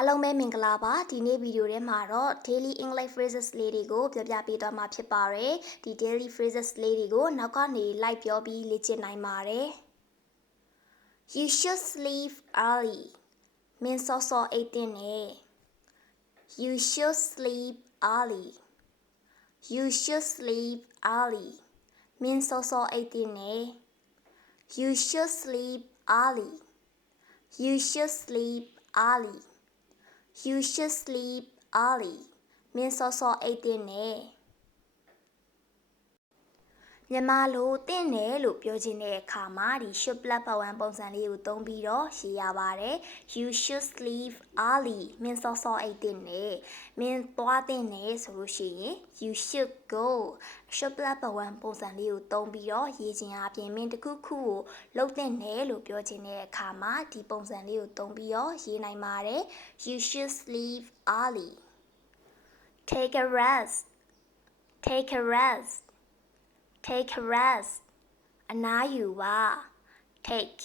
အားလုံးပဲမင်္ဂလာပါဒီနေ့ဗီဒီယိုထဲမှာတော့ daily English phrases လေးတွေကိုပြောပြပေးသွားမှာဖြစ်ပါတယ်ဒီ daily phrases လေးတွေကိုနောက်ကနေလိုက်ပြောပြီးလေ့ကျင့်နိုင်ပါတယ် You should sleep early မင်းစောစောအိပ်သင့်တယ် You should sleep early You should sleep early မင်းစောစောအိပ်သင့်တယ် You should sleep early You should sleep early You should sleep early မင်းစောစောအိပ်သင့်တယ်မြန်မာလိုတင့်တယ်လို့ပြောချင်တဲ့အခါမှာဒီ should plus ပတ်ဝန်းပုံစံလေးကိုသုံးပြီးတော့ရေးရပါတယ် You should sleep early မင်းစောစောအိပ်သင့်တယ်မင်းသွားသင့်တယ်ဆိုလို့ရှိရင် You should go should plus ပတ်ဝန်းပုံစံလေးကိုသုံးပြီးတော့ရေးခြင်းအပြင်မင်းတစ်ခုခုကိုလုပ်သင့်တယ်လို့ပြောချင်တဲ့အခါမှာဒီပုံစံလေးကိုသုံးပြီးတော့ရေးနိုင်ပါတယ် You should sleep early Take a rest Take a rest Take a rest အနားယူပါ take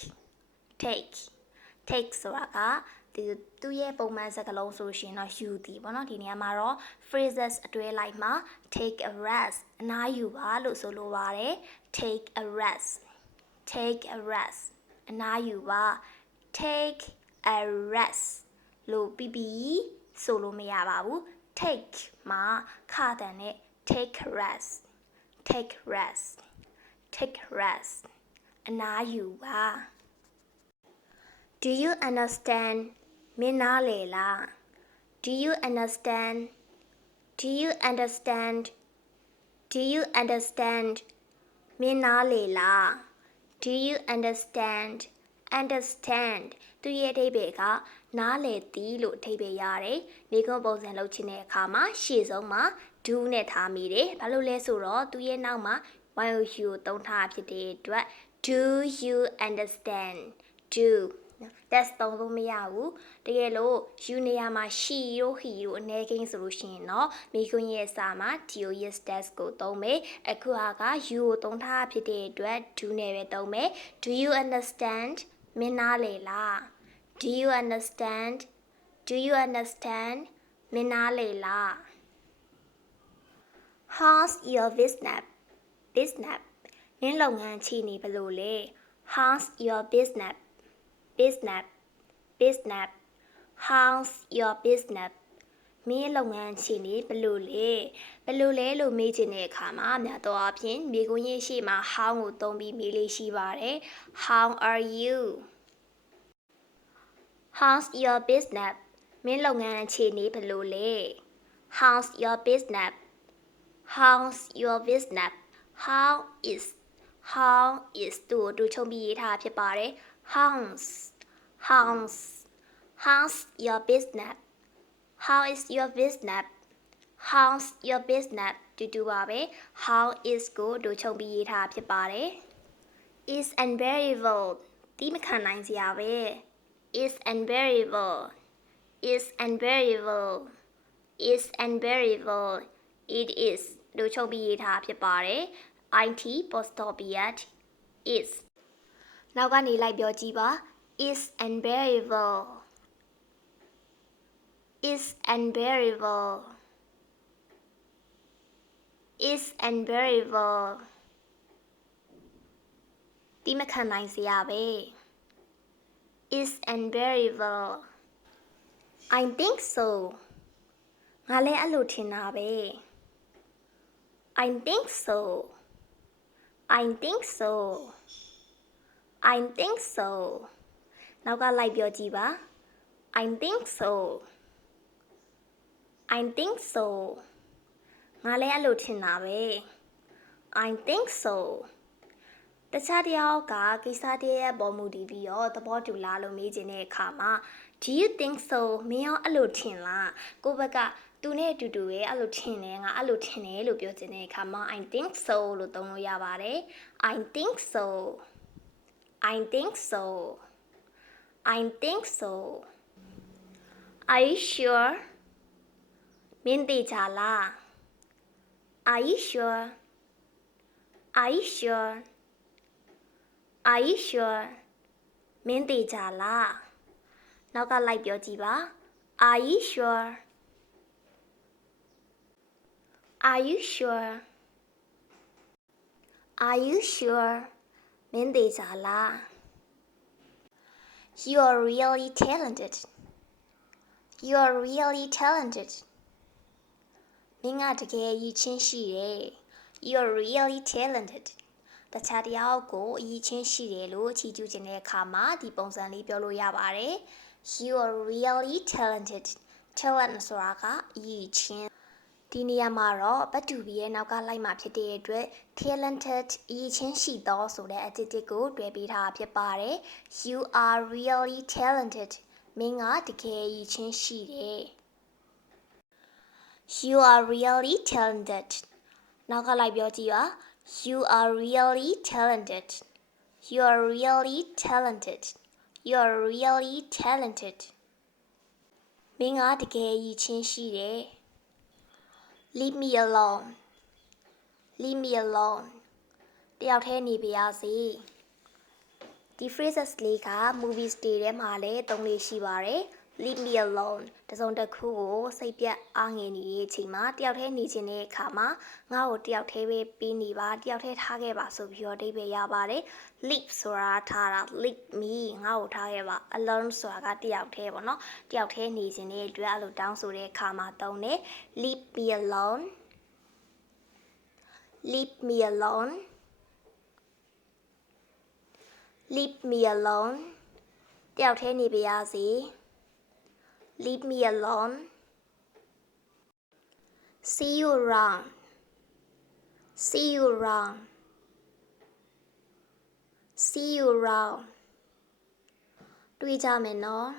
ဆိုတာကသူ့ရဲ့ပုံမှန်စကားလုံးဆိုရှင်တော့ယူသည်ပေါ့နော်ဒီနေရာမှာတော့ phrases အတွဲလိုက်မှာ take a rest အနားယူပါလို့ဆိုလိုပါတယ် take a rest အနားယူပါ take a rest လို့ပြီးဆိုလို့မရပါဘူး take မှာခါတန်နဲ့ take a restအနားယူပါ Do you understand မင်းနားလည်လား Do you understand မင်းနားလည်လား Do you understand သူရဲ့အဓိပ္ပာယ်ကနားလည်သည်လို့အဓိပ္ပာယ်ရတယ်မိကုံးပုံစံလုပ်ချင်တဲ့အခါမှာရှေ့ဆုံးမှာ do နဲ့ထားမိတယ်ဘာလို့လဲဆိုတော့သူရဲ့နောက်မှာ you ကိုသုံးထားဖြစ်တဲ့အတွက် Do you understand do that's သုံးလို့မရဘူးတကယ်လို့ you နေရာမှာ she တို့ he တို့အနေကိန်းဆိုလို့ရှိရင်တော့မိခွန်းရဲ့အစာမှာ do yes does ကိုသုံးမယ်အခုက you ကိုသုံးထားဖြစ်တဲ့အတွက် do နဲ့ပဲသုံးမယ် Do you understand မင်းနားလည်လား Do you understand မင်းနားလည်လား How's your business မင်းလုပ်ငန်းချီနေဘယ်လိုလဲ How's your business How's your business မင်းလုပ်ငန်းချီနေဘယ်လိုလဲလို့မေးချင်တဲ့အခါမှာများတော့အပြင်မိခွန်းရဲ့ရှေ့မှာ how ကိုသုံးပြီးမေးလေးရှိပါတယ် How are you How's your business မင်းလုပ်ငန်းအခြေအနေဘယ်လိုလဲ How's your business How is သူ့ကိုတူချုံပြီးရေးထားဖြစ်ပါတယ် How's your business How is your business How's your business တူပါပဲ How is ကိုတူချုံပြီးရေးထားဖြစ်ပါတယ် Is unbearable တီးမခံနိုင်စရာပဲ Is unbearable It is လို့ချုပ်ပြီးရေးထားဖြစ်ပါတယ် IT postopiyat is နောက်ကနေလိုက်ပြောကြည့်ပါ Is unbearableတီးမခံနိုင်စရာပဲ Is unbearable I think so ငါလည်းအဲ့လိုထင်တာပဲ I think so နောက်ကလိုက်ပြောကြည့်ပါ I think so ငါလည်းအဲ့လိုထင်တာပဲ I think so တခြားတယောက်ကကိစ္စတည်းရဲ့ပေါ်မူတည်ပြီးတော့သဘောတူလားလို့မေးချင်တဲ့အခါမှာ Do you think so မင်းရောအဲ့လိုထင်လားကိုယ့်ဘက်ကသူနဲ့အတူတူပဲအဲ့လိုထင်တယ်ငါအဲ့လိုထင်တယ်လို့ပြောချင်တဲ့အခါမှာ I think so လို့သုံးလို့ရပါတယ် I think so Are you sure မင်းသိကြလား Are you sure မင်းသိကြလားနောက်ကလိုက်ပြောကြည့်ပါ Are you sure? Are you sure? Are you sure? မင်းသေးကြလား You are really talented. You are really talented. မင်းကတကယ်အရည်ချင်းရှိတယ် You are really talented. တခြားတစ်ယောက်ကိုအရည်ချင်းရှိတယ်လို့ချီးကျူးခြင်းတဲ့အခါမှာဒီပုံစံလေးပြောလို့ရပါတယ် You are really talented. Talent ဆိုတာကအရည်ချင်းဒီနေရာမှာတော့ပတ်တူပြီးရဲ့နောက်ကလိုက်မှာဖြစ်တဲ့အတွက် talented အရည်ချင်းရှိသောဆိုတဲ့ adjective ကိုတွဲပေးထားဖြစ်ပါတယ် You are really talented. မင်းကတကယ်အရည်ချင်းရှိတယ် You are really talented. နောက်ကလိုက်ပြောကြည့်ပါ You are really talented. You are really talented. You are really talented. မင်းကတကယ်အရည်ချင်းရှိတယ် Leave me alone. Leave me alone. တယောက်တည်းနေပါရစေဒီ phrases လေးက movies တွေထဲမှာလည်းသုံးလေးရှိပါတယ် Leave me alone တစုံတစ်ခုကိုစိတ်ပြတ်အားငယ်နေတဲ့အချိန်မှာတယောက်တည်းနေခြင်းတဲ့အခါမှာငါ့ကိုတယောက်တည်းပဲပြီးနေပါတယောက်တည်းထားခဲ့ပါဆိုပြီးတော့အဓိပ္ပာယ်ရပါတယ် Leave ဆိုတာထားတာ Leave me ငါ့ကိုထားခဲ့ပါ alone ဆိုတာကတယောက်တည်းပေါ့နော်တယောက်တည်းနေခြင်းတဲ့အတွက်အဲ့လိုတောင်းဆိုတဲ့အခါမှာသုံးတယ် Leave me alone. Leave me alone. Leave me alone. တယောက်တည်းနေပါရစေ Leave me alone. See you around. See you around. See you around. တွေ့ကြမယ်နော်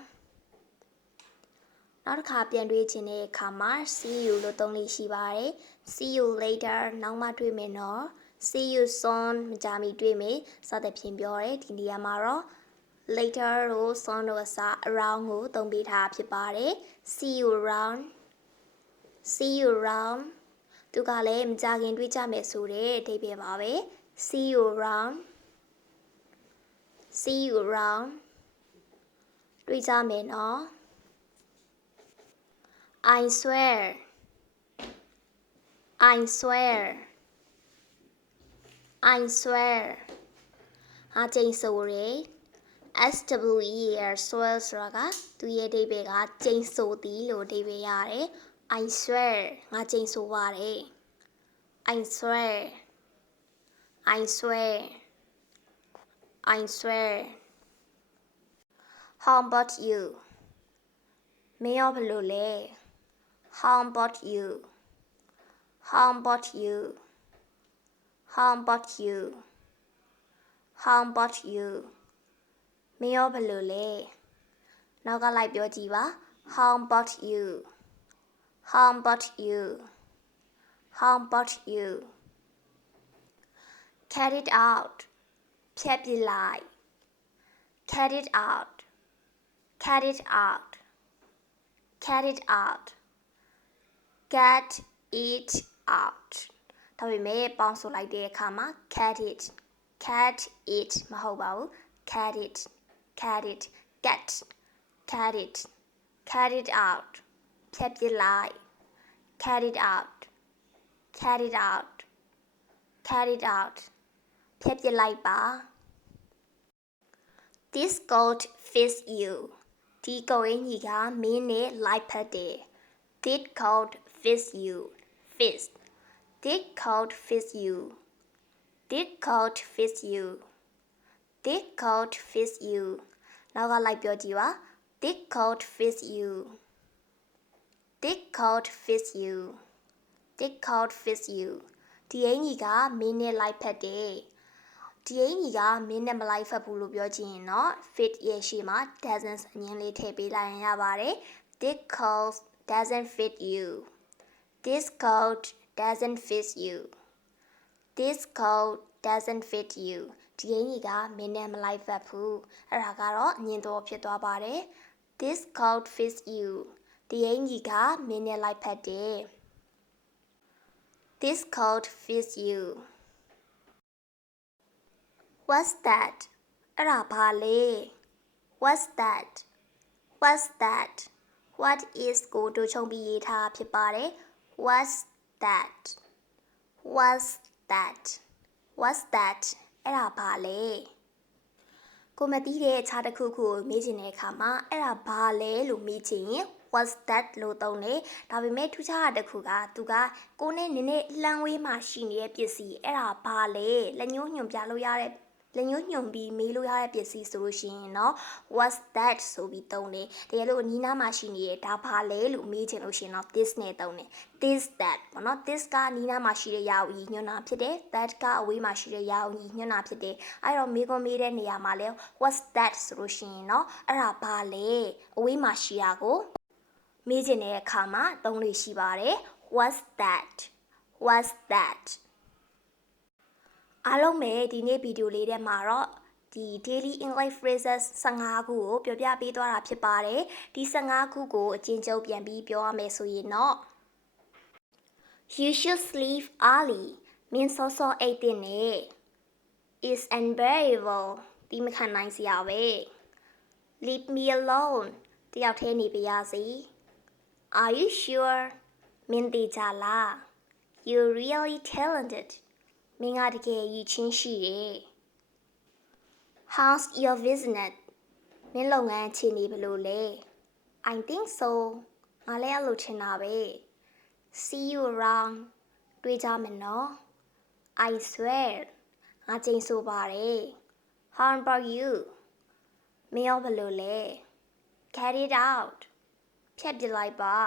နောက်တစ်ခါပြန်တွေ့ခြင်းတဲ့အခါမှာ see you လို့သုံးလေးရှိပါတယ် See you later နောက်မှတွေ့မယ်နော် See you soon မကြာမီတွေ့မယ်စသဖြင့်ပြောရဲဒီနေရာမှာတော့ later လို့ soon လို့အစား around ကိုသုံးပေးထားဖြစ်ပါတယ် See you around. See you around. သူကလည်းမကြာခင်တွေ့ကြမယ်ဆိုတဲ့အဓိပ္ပာယ်ပါပဲ See you around. See you around. တွေ့ကြမယ်နော် I swear. I swear. I swear. အကျိန်ဆိုရယ် SWER swear ဆိုတာကသူရဲ့အဓိပ္ပာယ်ကကျိန်ဆိုသည်လို့အဓိပ္ပာယ်ရတယ် I swear ငါကျိန်ဆိုပါတယ် I swear. I swear. I swear. How about you? မင်းရောဘယ်လိုလဲ How about you? How about you? How about you? How about you? မင်းရောဘယ်လိုလဲနောက်ကလိုက်ပြောကြည့်ပါ How about you? How about you? How about you? Cut it out. ဖြတ်ပြလိုက် Cut it out. Cut it out. Cut it out. Cut it out. ဒါပေမဲ့ပေါင်းဆိုလိုက်တဲ့အခါမှာ cut it. Cut it မဟုတ်ပါဘူး Cut it. Cut it. Cut. Cut it. Cut it out. ဖြတ်ပြလိုက် Cut it out. Cut it out. Cut it out. ဖြတ်ပြလိုက်ပါ This coat fits you. ဒီကိုယ်အင်ကြီးကမင်းနဲ့လိုက်ဖက်တယ် This coat fits you. Fits. This coat fits you. This coat fits you. This coat fits you. နောက်ကလိုက်ပြောကြည့်ပါ This coat fits you. This coat fits you. This coat fits you. ဒီအင်ကြီးကမင်းနဲ့လိုက်ဖက်တယ်ဒီအင်ကြီးကမင်းနဲ့မလိုက်ဖက်ဘူးလို့ပြောချင်ရင်တော့ fit ရဲ့ရှေ့မှာ doesn't အငင်းလေးထည့်ပေးလိုက်ရင်ရပါတယ် This coat doesn't fit you. This coat doesn't fit you. This coat doesn't fit you. ဒီအင်ကြီးကမင်းနဲ့မလိုက်ဖက်ဘူးအဲ့ဒါကတော့အငင်းတော့ဖြစ်သွားပါတယ် This coat fits you. ဒီအင်ကြီးကမင်းနဲ့လိုက်ဖက်တယ် This coat fits you. What's that? အဲ့ဒါဘာလဲ What's that? What's that? what is ကိုတို့ချုံပြီးရေးထားဖြစ်ပါတယ် what's that what's that အဲ့ဒါဘာလဲကိုမသိတဲ့အခြားတစ်ခုခုကိုမေးချင်တဲ့အခါမှာအဲ့ဒါဘာလဲလို့မေးချင်ရင် what's that လို့သုံးတယ်ဒါပေမဲ့ထူးခြားတာတစ်ခုကသူကကိုနဲ့နည်းနည်းလှမ်းဝေးမှရှိနေတဲ့ပစ္စည်းအဲ့ဒါဘာလဲလက်ညှိုးညွှန်ပြလို့ရတဲ့လက်ညှိုးညွှန်ပြီးမေးလို့ရတဲ့ပစ္စည်းဆိုလို့ရှိရင်เนาะ what's that ဆိုပြီးသုံးတယ်တကယ်လို့အနီးနားမှာရှိနေတဲ့ဒါဘာလဲလို့မေးချင်လို့ရှိရင်တော့ this နဲ့သုံးတယ် this that ပေါ့နော် this ကနီးနားမှာရှိတဲ့ရာဦးကြီးညွှန်တာဖြစ်တယ် that ကအဝေးမှာရှိတဲ့ရာဦးကြီးညွှန်တာဖြစ်တယ်အဲ့တော့မေးခွန်းမေးတဲ့နေရာမှာလဲ what's that ဆိုလို့ရှိရင်เนาะအဲ့ဒါဘာလဲအဝေးမှာရှိတာကိုမေးချင်တဲ့အခါမှာသုံးလို့ရှိပါတယ် what's that အားလုံးပဲဒီနေ့ဗီဒီယိုလေးထဲမှာတော့ဒီ daily English phrases 15ခုကိုပြောပြပေးသွားတာဖြစ်ပါတယ်ဒီ15ခုကိုအကျဉ်းချုပ်ပြန်ပြီးပြောရမယ်ဆိုရင်တော့ You should sleep early မင်းစောစောအိပ်သင့်တယ် It's unbearable ဒီမခံနိုင်စရာပဲ Leave me alone တယောက်တည်းနေပါရစေ Are you sure မင်းသိကြလား You're really talented မင်းကတကယ်ရည်ချင်းရှိတယ် How's your business မင်းလုပ်ငန်းအခြေအနေဘယ်လိုလဲ I think so ငါလည်းအဲ့လိုထင်တာပဲ See you around တွေ့ကြမယ်နော် I swear ငါကျိန်ဆိုပါတယ် How about you မင်းရောဘယ်လိုလဲ Get it out ဖြတ်ပြလိုက်ပါ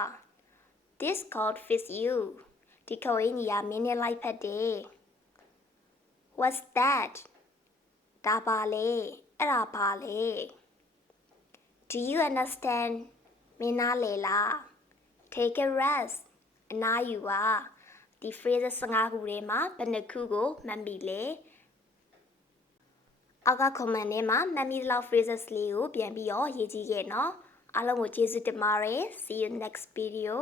This coat fits you ဒီခုတ်အင်ကြီးကမင်းနဲ့လိုက်ဖက်တယ် What's that ဒါပါလေအဲ့ဒါပါလေ Do you understand မင်းနားလေလား Take a rest အနားယူပါဒီ phrase 15ခုထဲမှာဘယ်နှခုကိုမှတ်မိလဲအောက်က comment ထဲမှာမှတ်မိတဲ့လောက် phrases လေးကိုပြန်ပြီးတော့ရေးကြည့်ခဲ့နော်အားလုံးကိုကျေးဇူးတင်ပါတယ် See you next video